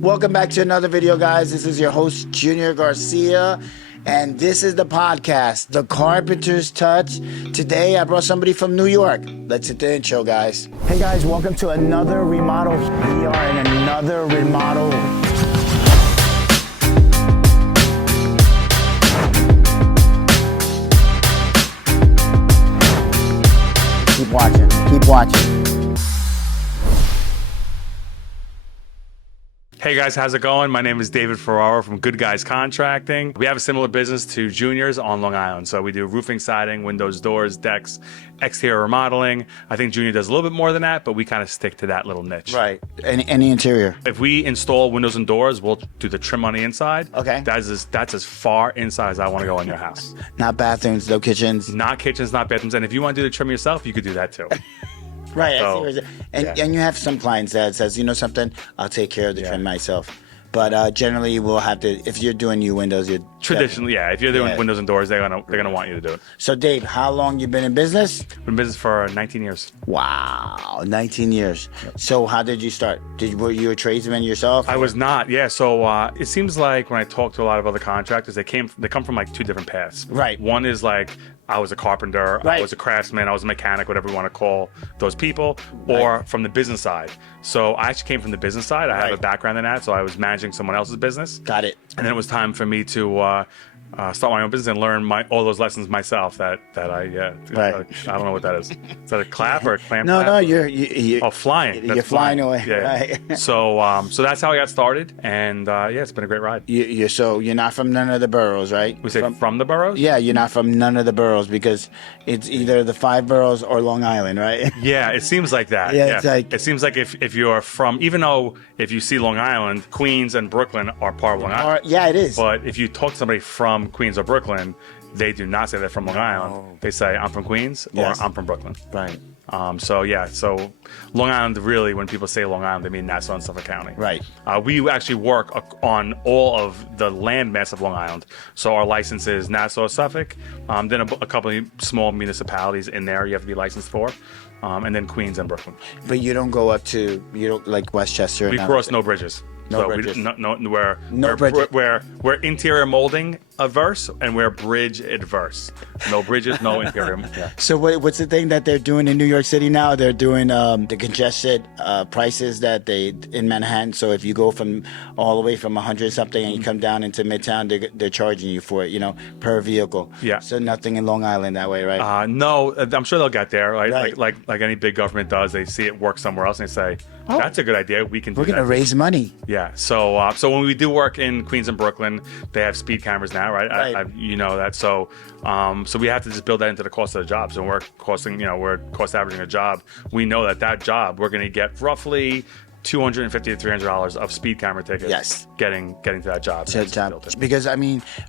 Welcome back to another video, guys. This is your host, Junior Garcia, and this is the podcast, The Carpenter's Touch. Today, I brought somebody from New York. Let's hit the intro, guys. Hey, guys, welcome to another remodel. We are in another remodel. Keep watching. Hey guys, how's it going? My name is David Ferraro from Good Guys Contracting. We have a similar business to Junior's on Long Island. So we do roofing, siding, windows, doors, decks, exterior remodeling. I think Junior does a little bit more than that, but we kind of stick to that little niche. Right. Any interior. If we install windows and doors, we'll do the trim on the inside. Okay. That's as far inside as I want to go in your house. Not bathrooms, no kitchens. Not kitchens, not bathrooms. And if you want to do the trim yourself, you could do that too. Right, So, I see where it's at. And you have some clients that says, you know something, I'll take care of the trim myself. But generally, we'll have to. If you're doing new windows, you're traditionally, if you're doing windows and doors, they're gonna want you to do it. So, Dave, how long you been in business? Been in business for 19 years. Wow, 19 years. So, how did you start? Were you a tradesman yourself? I was not. Yeah. So it seems like when I talk to a lot of other contractors, they come from like two different paths. Right. One is like I was a carpenter, right. I was a craftsman, I was a mechanic, whatever you want to call those people, or from the business side. So I actually came from the business side. I have a background in that, so I was managing someone else's business. Got it. And then it was time for me to start my own business and learn all those lessons myself. That I don't know what that is. Is that a clap or a clam? No, clap? you're flying. You're flying away. Yeah. Right. So that's how I got started, and it's been a great ride. You're not from none of the boroughs, right? We say from the boroughs? Yeah, you're not from none of the boroughs because it's either the 5 boroughs or Long Island, right? Yeah, it seems like that. Yeah, it's like, it seems like if you're from, even though if you see Long Island, Queens and Brooklyn are part of Long Island. Yeah, it is. But if you talk to somebody from Queens or Brooklyn, they do not say they're from Long Island. They say I'm from Queens or I'm from Brooklyn. Right. So Long Island, really, when people say Long Island, they mean Nassau and Suffolk County. Right. We actually work on all of the land mass of Long Island. So our license is Nassau, Suffolk, then a couple of small municipalities in there you have to be licensed for, and then Queens and Brooklyn. But you don't go up to, like Westchester? We cross no bridges. No bridges. We're interior molding averse and we're bridge adverse. No bridges, no interior. Yeah. So what's the thing that they're doing in New York City now? They're doing the congested prices that they in Manhattan. So if you go from all the way from 100 something and you come down into Midtown, they're charging you for it, per vehicle. Yeah. So nothing in Long Island that way, right? No, I'm sure they'll get there. Right? Right. Like any big government does, they see it work somewhere else and they say, that's a good idea. We're going to raise money. Yeah. So when we do work in Queens and Brooklyn, they have speed cameras now, right? Right. You know that. So we have to just build that into the cost of the job. So we're cost averaging a job. We know that job we're going to get roughly $250 to $300 of speed camera tickets. Yes. Getting to that job. Because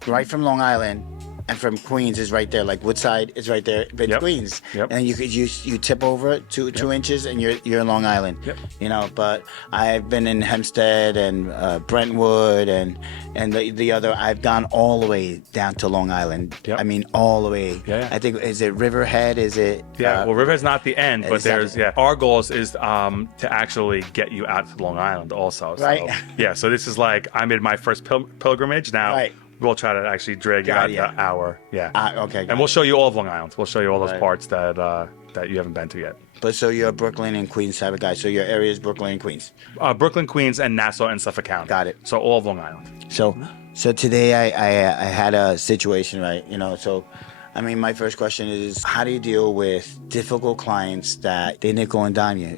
right from Long Island. And from Queens is right there, like Woodside is right there in Queens. Yep. And you tip over two inches and you're in Long Island. Yep. But I've been in Hempstead and Brentwood and the other. I've gone all the way down to Long Island. Yep. All the way. Yeah. I think, is it Riverhead? Is it? Yeah. Well, Riverhead's not the end, but our goal is to actually get you out to Long Island also. Right. So, so this is like I made my first pilgrimage now. Right. We'll try to actually drag you out the hour. Yeah. Okay. And we'll show you all of Long Island. We'll show you all those parts that you haven't been to yet. But so you're a Brooklyn and Queens type of guy. So your area is Brooklyn and Queens. Brooklyn, Queens, and Nassau and Suffolk County. Got it. So all of Long Island. So today I had a situation, right? So my first question is, how do you deal with difficult clients that they nickel and dime you?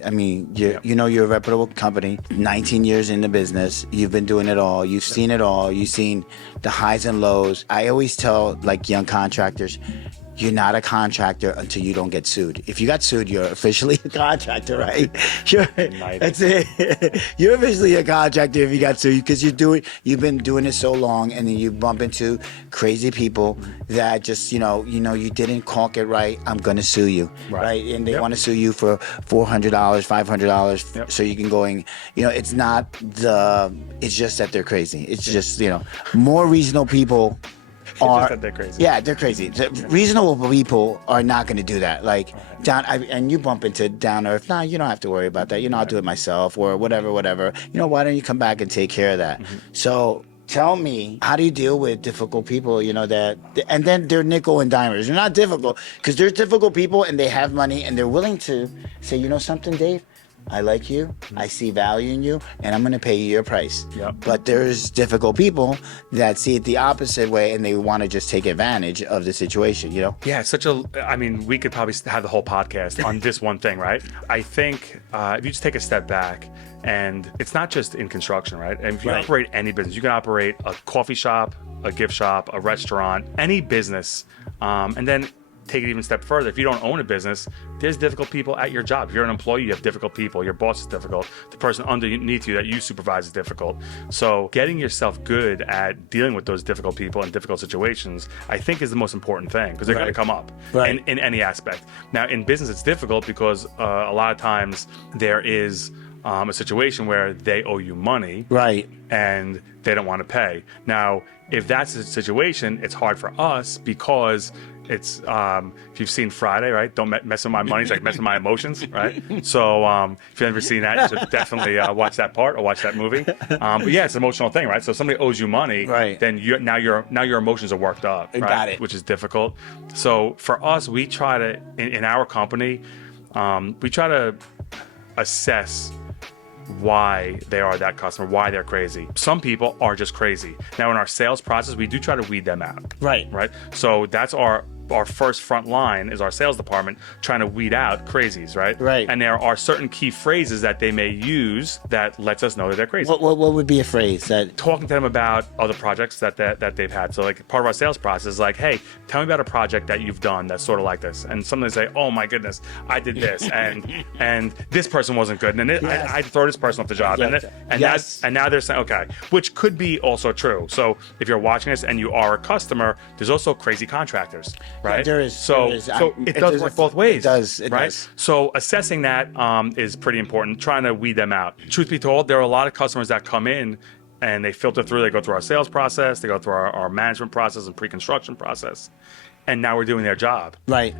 You're a reputable company, 19 years in the business. You've been doing it all. You've seen it all. You've seen the highs and lows. I always tell young contractors, you're not a contractor until you don't get sued. If you got sued, you're officially a contractor, right? That's it. You're officially a contractor if you got sued because you've been doing it so long, and then you bump into crazy people that just you didn't caulk it right. I'm gonna sue you, right? And they want to sue you for $400, $500, so you can go in. It's not it's just that they're crazy. It's just more reasonable people are said they're crazy. Yeah, they're crazy. Reasonable people are not going to do that. Like and you bump into down earth. Nah, you don't have to worry about that. I'll do it myself or whatever. Why don't you come back and take care of that? So tell me, how do you deal with difficult people? And then they're nickel and dimers. They're not difficult because there's difficult people and they have money and they're willing to say, you know something, Dave? I like you, I see value in you, and I'm going to pay you your price. Yep. But there's difficult people that see it the opposite way and they want to just take advantage of the situation, Yeah, we could probably have the whole podcast on this one thing, right? I think if you just take a step back, and it's not just in construction, right? And if you operate any business, you can operate a coffee shop, a gift shop, a restaurant, any business, and then take it even a step further. If you don't own a business, there's difficult people at your job. If you're an employee, you have difficult people. Your boss is difficult. The person underneath you that you supervise is difficult. So getting yourself good at dealing with those difficult people and difficult situations, I think is the most important thing because they're going to come up in any aspect. Now, in business, it's difficult because a lot of times there is a situation where they owe you money. Right. And they don't want to pay. Now, if that's the situation, it's hard for us because it's if you've seen Friday, right? Don't mess with my money. It's like mess with my emotions, right? So if you've never seen that, you should definitely watch that part or watch that movie. But yeah, it's an emotional thing, right? So if somebody owes you money, then now your emotions are worked up, right? Got it. Which is difficult. So for us, we try to in our company, we try to assess why they are that customer, why they're crazy. Some people are just crazy. Now, in our sales process, we do try to weed them out. Right. So that's our first front line is our sales department trying to weed out crazies, right? Right. And there are certain key phrases that they may use that lets us know that they're crazy. What would be a phrase that... Talking to them about other projects that they've had. So like part of our sales process is like, hey, tell me about a project that you've done that's sort of like this. And sometimes they say, oh my goodness, I did this and this person wasn't good. And I had to throw this person off the job. And now they're saying, okay, which could be also true. So if you're watching this and you are a customer, there's also crazy contractors. Right. Yeah, there is. So it does work both ways. It does. So assessing that is pretty important, trying to weed them out. Truth be told, there are a lot of customers that come in and they filter through, they go through our sales process, they go through our management process and pre-construction process. And now we're doing their job. Right.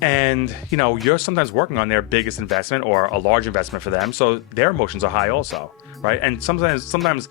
And, you're sometimes working on their biggest investment or a large investment for them. So their emotions are high also. Right. And sometimes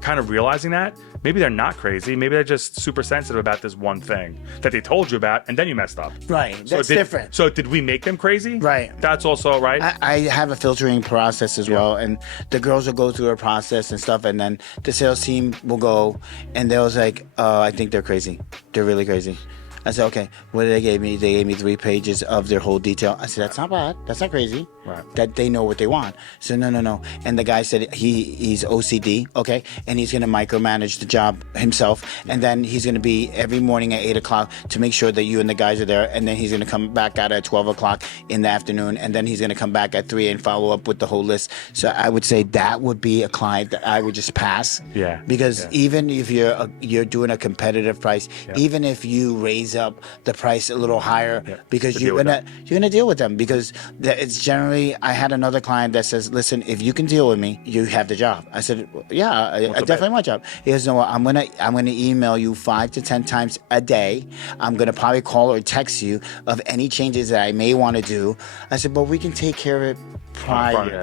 kind of realizing that maybe they're not crazy, maybe they're just super sensitive about this one thing that they told you about and then you messed up. Right. That's different. So did we make them crazy? Right. That's also right. I have a filtering process as well, and the girls will go through a process and stuff, and then the sales team will go and they'll like, I think they're crazy, they're really crazy. I said, okay, what did they give me? They gave me 3 pages of their whole detail. I said, that's not bad. That's not crazy. Right. That they know what they want. So no. And the guy said he's OCD, okay? And he's going to micromanage the job himself. And then he's going to be every morning at 8 o'clock to make sure that you and the guys are there. And then he's going to come back out at 12 o'clock in the afternoon. And then he's going to come back at 3 and follow up with the whole list. So I would say that would be a client that I would just pass. Yeah. Because even if you're doing a competitive price, even if you raise up the price a little higher, because you're gonna deal with them, because it's generally. I had another client that says, "Listen, if you can deal with me, you have the job." I said, "Yeah, I definitely want a job." He goes, "No, I'm gonna email you 5 to 10 times a day. I'm gonna probably call or text you of any changes that I may want to do." I said, "But we can take care of it prior."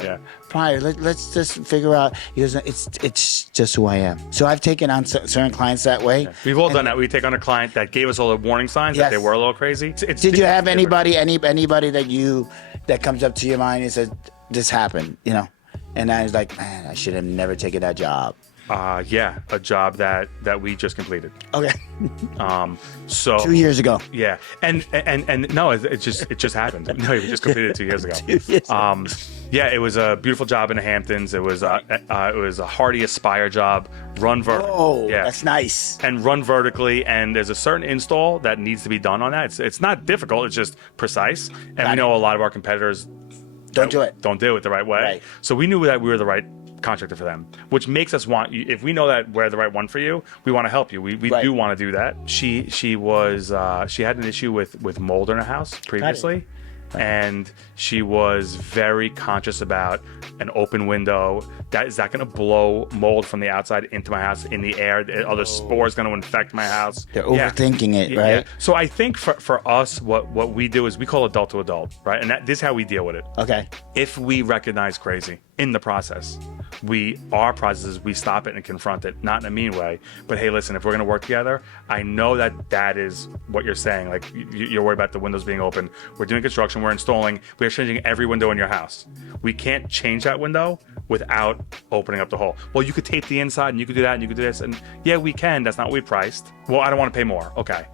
Let's just figure out. He goes, it's just who I am. So I've taken on certain clients that way. Yeah. We've all done that. We take on a client that gave us all the warning signs that they were a little crazy. Did you have anybody that comes up to your mind and says, this happened, And I was like, man, I should have never taken that job. Yeah, a job that we just completed. Okay. So 2 years ago. Yeah, and no, it just happened. No, we just completed it 2 years ago. Yeah, it was a beautiful job in the Hamptons. It was a Hardy Aspire job, run vertically. Oh, yeah, that's nice. And run vertically, and there's a certain install that needs to be done on that. It's not difficult. It's just precise, and we know a lot of our competitors don't do it the right way. Right. So we knew that we were the right contractor for them, which makes us want, if we know that we're the right one for you, we want to help you. We do want to do that. She had an issue with mold in her house previously, and she was very conscious about an open window. Is that going to blow mold from the outside into my house in the air? Are the spores going to infect my house? They're overthinking it, right? Yeah. So I think for us, what we do is we call adult to adult, right? And this is how we deal with it. Okay. If we recognize crazy in the process, our process is we stop it and confront it, not in a mean way, but hey, listen, if we're going to work together, I know that is what you're saying. Like, you're worried about the windows being open. We're doing construction, we're changing every window in your house. We can't change that window without opening up the hole. Well, you could tape the inside and you could do that and you could do this. And yeah, we can. That's not what we priced. Well, I don't want to pay more. Okay.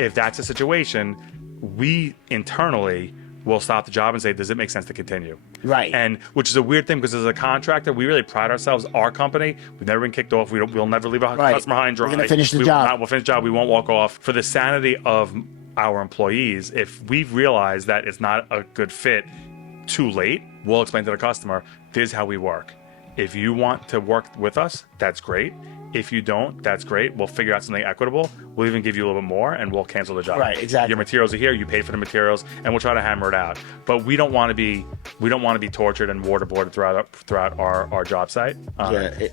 If that's a situation, we internally will stop the job and say, does it make sense to continue? Right. And which is a weird thing, because as a contractor, we really pride ourselves. Our company, we've never been kicked off. We'll never leave a customer high and dry. We're going to finish the job. We'll finish the job. We won't walk off. For the sanity of our employees, if we realize that it's not a good fit too late, we'll explain to the customer, this is how we work. If you want to work with us, that's great. If you don't, that's great. We'll figure out something equitable. We'll even give you a little bit more, and we'll cancel the job. Right, exactly. Your materials are here. You paid for the materials, and we'll try to hammer it out. But we don't want to be tortured and waterboarded throughout our job site.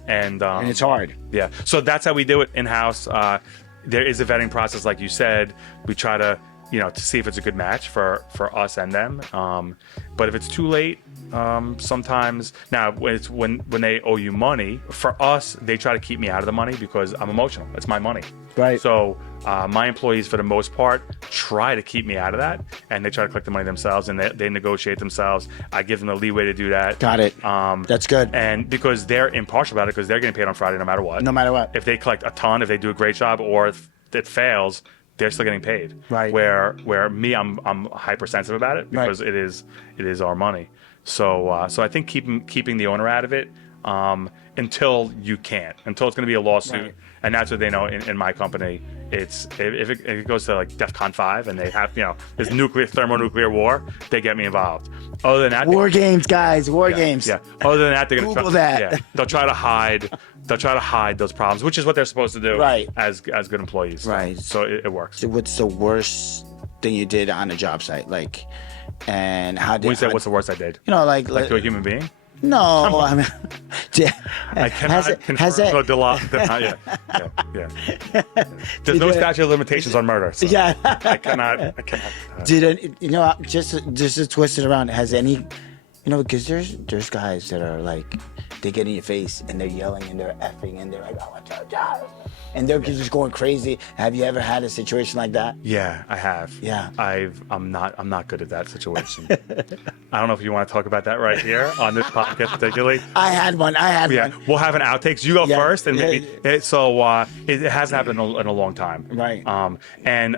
And it's hard. Yeah. So that's how we do it in house. There is a vetting process, like you said. We try to to see if it's a good match for us and them. But if it's too late, sometimes now when they owe you money, for us, they try to keep me out of the money because I'm emotional. It's my money. Right. So my employees, for the most part, try to keep me out of that, and they try to collect the money themselves, and they negotiate themselves. I give them the leeway to do that. Got it. That's good. And because they're impartial about it, because they're getting paid on Friday no matter what. No matter what. If they collect a ton, if they do a great job, or if it fails, they're still getting paid. Right. Where me, I'm hypersensitive about it because it is our money. So I think keeping the owner out of it until it's going to be a lawsuit, right. And that's what they know in my company. It's if it goes to like DEFCON 5 and they have there's thermonuclear war, they get me involved. Other than that, war games, guys, games. Yeah. Other than that, they're going to Google that. Yeah, they'll try to hide those problems, which is what they're supposed to do. Right. As good employees. Right. So it works. So what's the worst thing you did on a job site, like, and how did? When you say what's the worst I did? Like to a human being. No, I mean, I cannot confirm yeah. There's no statute of limitations on murder. So yeah, I cannot. Just to twist it around, has any, because there's guys that are like, they get in your face and they're yelling and they're effing and they're like, I want your job. And they're just going crazy. Have you ever had a situation like that? Yeah, I have. Yeah. I'm not good at that situation. I don't know if you want to talk about that right here on this podcast particularly. I had one. Yeah, we'll have an outtakes. You go first, and maybe it hasn't happened in a long time. Right. And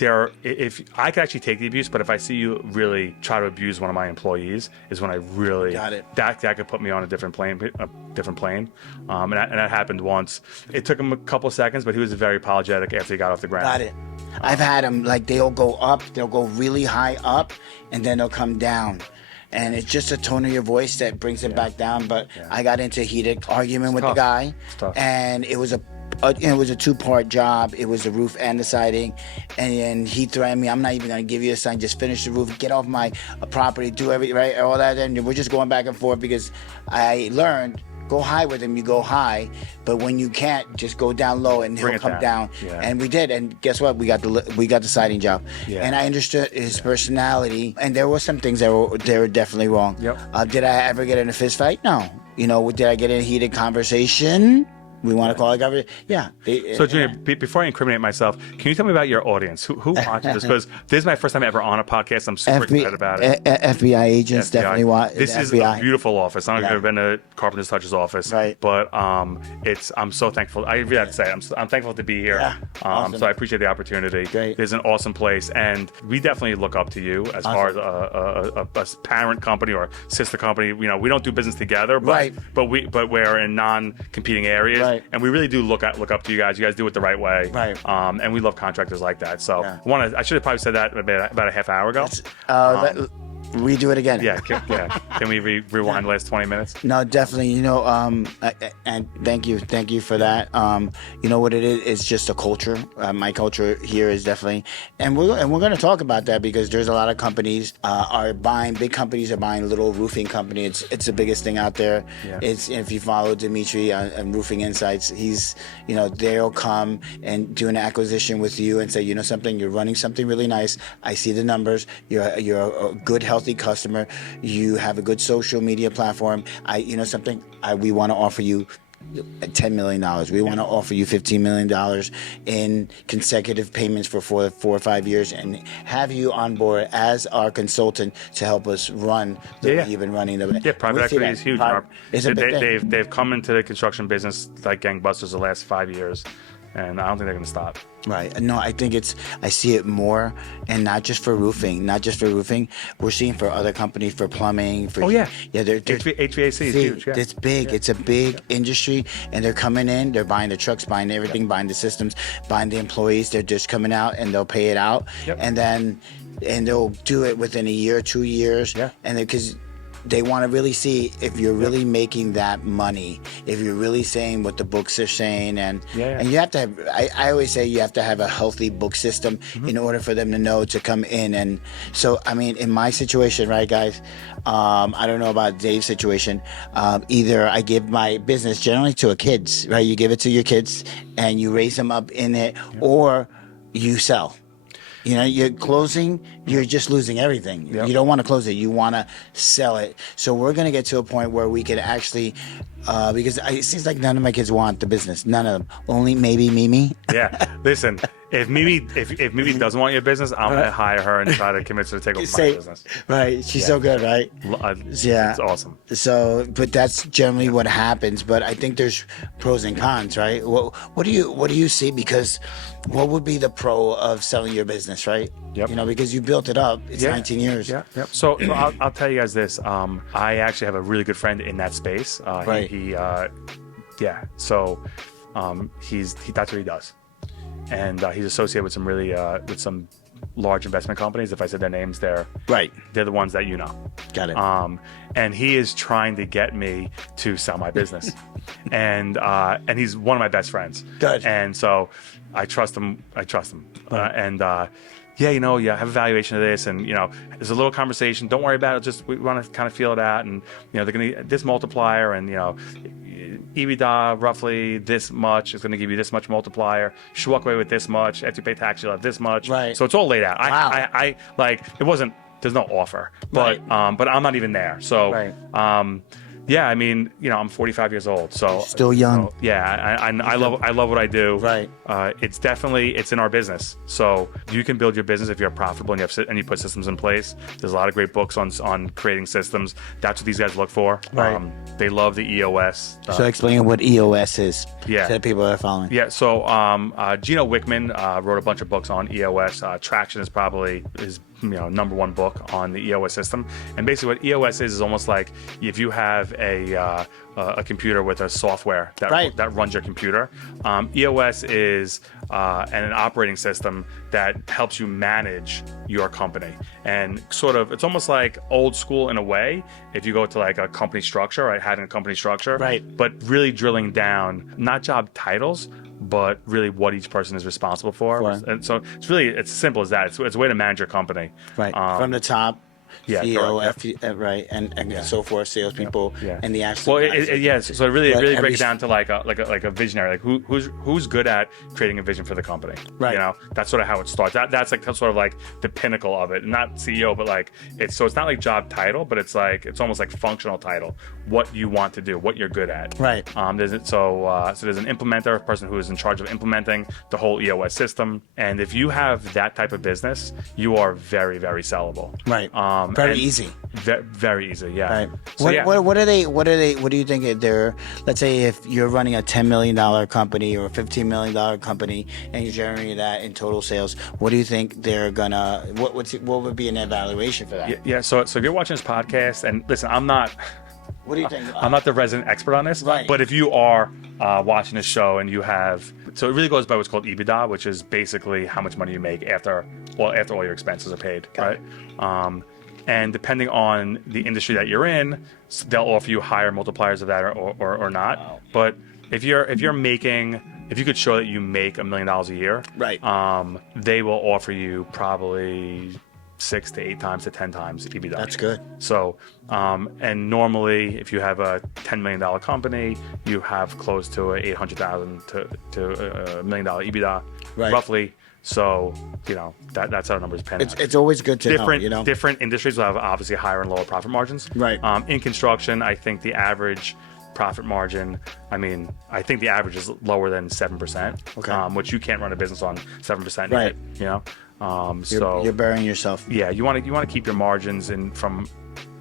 if I could actually take the abuse, but if I see you really try to abuse one of my employees, is when I really got it. That could put me on a different plane. And that happened once. It took him a couple of seconds, but he was very apologetic after he got off the ground. Got it. I've had them, like, they'll go up, they'll go really high up, and then they'll come down. And it's just a tone of your voice that brings it back down. But I got into a heated argument with the guy, and it was a 2-part job. It was the roof and the siding, and he threatened me, I'm not even going to give you a sign, just finish the roof, get off my property, do everything, right, all that. And we're just going back and forth because I learned, go high with him, you go high, but when you can't, just go down low and he'll come down. Yeah. And we did, and guess what? We got the siding job. Yeah. And I understood his personality, and there were some things that were definitely wrong. Yep. Did I ever get in a fist fight? No. Did I get in a heated conversation? We want to call it government. Yeah. So, Junior, before I incriminate myself, can you tell me about your audience? Who watches this? Because this is my first time ever on a podcast. I'm super excited about it. FBI agents definitely watch. This is a beautiful office. I don't know if you've ever been to Carpenter's Touch's office. Right. But I'm so thankful. I really have to say, I'm thankful to be here. Yeah. Awesome. So I appreciate the opportunity. Great. It's an awesome place. And we definitely look up to you as far as a parent company or sister company. We don't do business together, but we're in non-competing areas. Right. And we really do look up to you guys. You guys do it the right way. Right. And we love contractors like that. So I should have probably said that about a half hour ago. redo it again. Yeah, Can we rewind the last 20 minutes? No, definitely. And thank you for that. You know what it is? It's just a culture. My culture here is definitely, and we're going to talk about that because there's a lot of companies big companies are buying little roofing company. It's the biggest thing out there. Yeah. It's if you follow Dimitri on Roofing Insights, they'll come and do an acquisition with you and say, you know something, you're running something really nice. I see the numbers. You're a good, healthy customer. You have a good social media platform. We want to offer you $10 million. We want to offer you $15 million in consecutive payments for 4 or 5 years and have you on board as our consultant to help us run the way you've been running the. Yeah, private equity is huge. It's a big thing. They've come into the construction business like gangbusters the last 5 years, and I don't think they're going to stop. Right. No, I see it more, and not just for roofing. We're seeing for other companies, for plumbing. They're HVAC is huge. Yeah. It's big. Yeah. It's a big industry, and they're coming in. They're buying the trucks, buying everything, buying the systems, buying the employees. They're just coming out, and they'll pay it out, and they'll do it within a year, 2 years, and because they want to really see if you're really making that money, if you're really saying what the books are saying, and you have to have. I always say you have to have a healthy book system in order for them to know to come in. And so, I mean, in my situation, right, guys, I don't know about Dave's situation. Either I give my business generally to a kids, right? You give it to your kids and you raise them up in it, or you sell. You're closing, you're just losing everything. Yep. You don't want to close it. You want to sell it. So we're going to get to a point where we can actually, because it seems like none of my kids want the business. None of them. Only maybe Mimi. Yeah. Listen, if Mimi doesn't want your business, I'm going to hire her and try to convince her to take over my business. Right. She's so good, right? It's awesome. So, but that's generally what happens. But I think there's pros and cons, right? What do you see? Because what would be the pro of selling your business, right? Yep. Because you built it up. It's 19 years. Yeah. Yep. So I'll tell you guys this. I actually have a really good friend in that space. Right. So that's what he does, and he's associated with some really with some large investment companies. If I said their names, they're the ones that you know. Got it. And he is trying to get me to sell my business, and he's one of my best friends. Good. And so I trust him. Right. Have a valuation of this, and there's a little conversation. Don't worry about it. Just we want to kind of feel it out, and they're gonna this multiplier, and EBITDA roughly this much is going to give you this much multiplier. You should walk away with this much. After you pay tax, you'll have this much. Right. So it's all laid out. Wow. I like it wasn't. There's no offer, but I'm not even there. So I'm 45 years old, so still young. So, I love what I do. Right. It's in our business. So you can build your business if you're profitable and you put systems in place. There's a lot of great books on creating systems. That's what these guys look for. Right. They love the EOS. So explain what EOS is. Yeah. To the people that are following. Yeah. So Gino Wickman wrote a bunch of books on EOS. Traction is probably his number one book on the EOS system. And basically what EOS is almost like if you have a computer with a software that runs your computer. EOS is an operating system that helps you manage your company. And it's almost like old school in a way. If you go to like a company structure, right? Having a company structure, right? But really drilling down, not job titles, but really what each person is responsible for. And so it's as simple as that. It's a way to manage your company. Right. From the top. CEO, right, and so forth, salespeople, and the actual. Well, so it really breaks down to like a visionary, like who's good at creating a vision for the company. Right. That's sort of how it starts. That's sort of like the pinnacle of it. Not CEO, but like it's not like job title, but it's almost like functional title. What you want to do, what you're good at. Right. There's an implementer, a person who is in charge of implementing the whole EOS system, and if you have that type of business, you are very, very sellable. Right. Very easy. Very easy, yeah. Right. So, what do you think they're, let's say if you're running a $10 million company or a $15 million company and you're generating that in total sales, what do you think they're gonna, what would be an evaluation for that? Yeah, so if you're watching this podcast, and listen, I'm not, what do you think? I'm not the resident expert on this, right? But if you are watching this show and you have, so it really goes by what's called EBITDA, which is basically how much money you make after all your expenses are paid, right? And depending on the industry that you're in, they'll offer you higher multipliers of that or not. Wow. But if you could show that you make $1 million a year, Right. They will offer you probably 6 to 8 times to 10 times EBITDA. That's good. So, and normally, if you have a $10 million company, you have close to a $800,000 to $1 million EBITDA, Right. roughly. So, that's how the numbers pan out. It's always good to know. Different industries will have obviously higher and lower profit margins. Right. In construction, I think the average profit margin, I think the average is lower than 7%. Okay. Which you can't run a business on 7%. Right. So you're burying yourself. yeah, you want to keep your margins from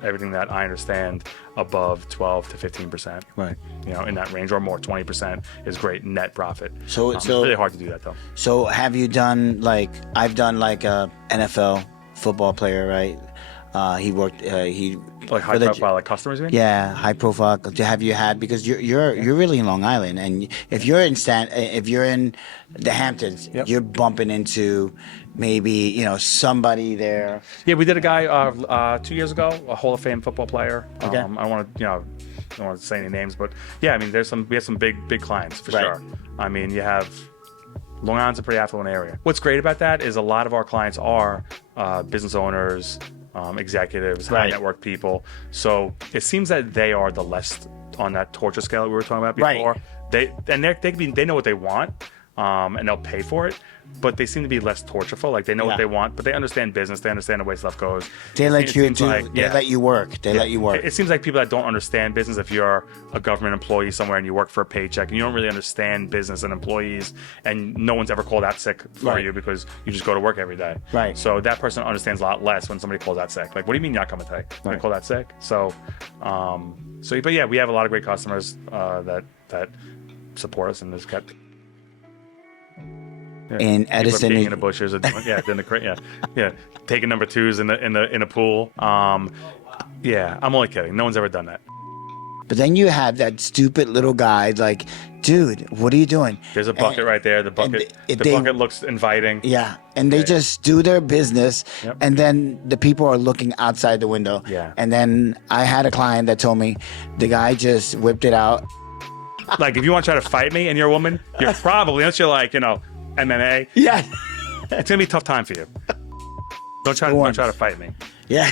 everything that I understand above 12 to 15%. Right. In that range or more. 20% is great net profit. So It's really hard to do that though. So have you done I've done a NFL football player, right? He worked. He Like high profile customers, you mean? Yeah, high profile. Have you had, because you're really in Long Island, and if you're in the Hamptons, Yep. you're bumping into maybe somebody there. Yeah, we did a guy 2 years ago, a Hall of Fame football player. Okay. I don't want to say any names, but yeah, we have some big clients for Right. sure. You have Long Island's a pretty affluent area. What's great about that is a lot of our clients are business owners, executives, high Right. net worth people. So it seems that they are the less on that torture scale that we were talking about Right. before. They know what they want, and they'll pay for it. But they seem to be less tortureful. Like they know Yeah. what they want, but they understand business. They understand the way stuff goes. They let It you seems do. like- They yeah. let you work. They let you work. It seems like people that don't understand business, if you're a government employee somewhere and you work for a paycheck and you don't really understand business and employees, and no one's ever called out sick for Right. you because you just go to work every day. Right. So that person understands a lot less when somebody calls out sick. Like, what do you mean you're not coming today? You're Right. call that sick? But yeah, we have a lot of great customers that support us and just kept. Yeah. In People are Edison, peeing in the bushes, taking number twos in a pool. Yeah, I'm only kidding. No one's ever done that. but then you have that stupid little guy, like, dude, what are you doing? There's a bucket right there. The bucket, bucket looks inviting. Yeah, and they just do their business, Yep. and then the people are looking outside the window. Yeah. And then I had a client that told me the guy just whipped it out. Like, if you want to try to fight me and you're a woman, you're probably, unless you're like, MMA, Yeah. it's gonna be a tough time for you. Don't try to fight me. Yeah.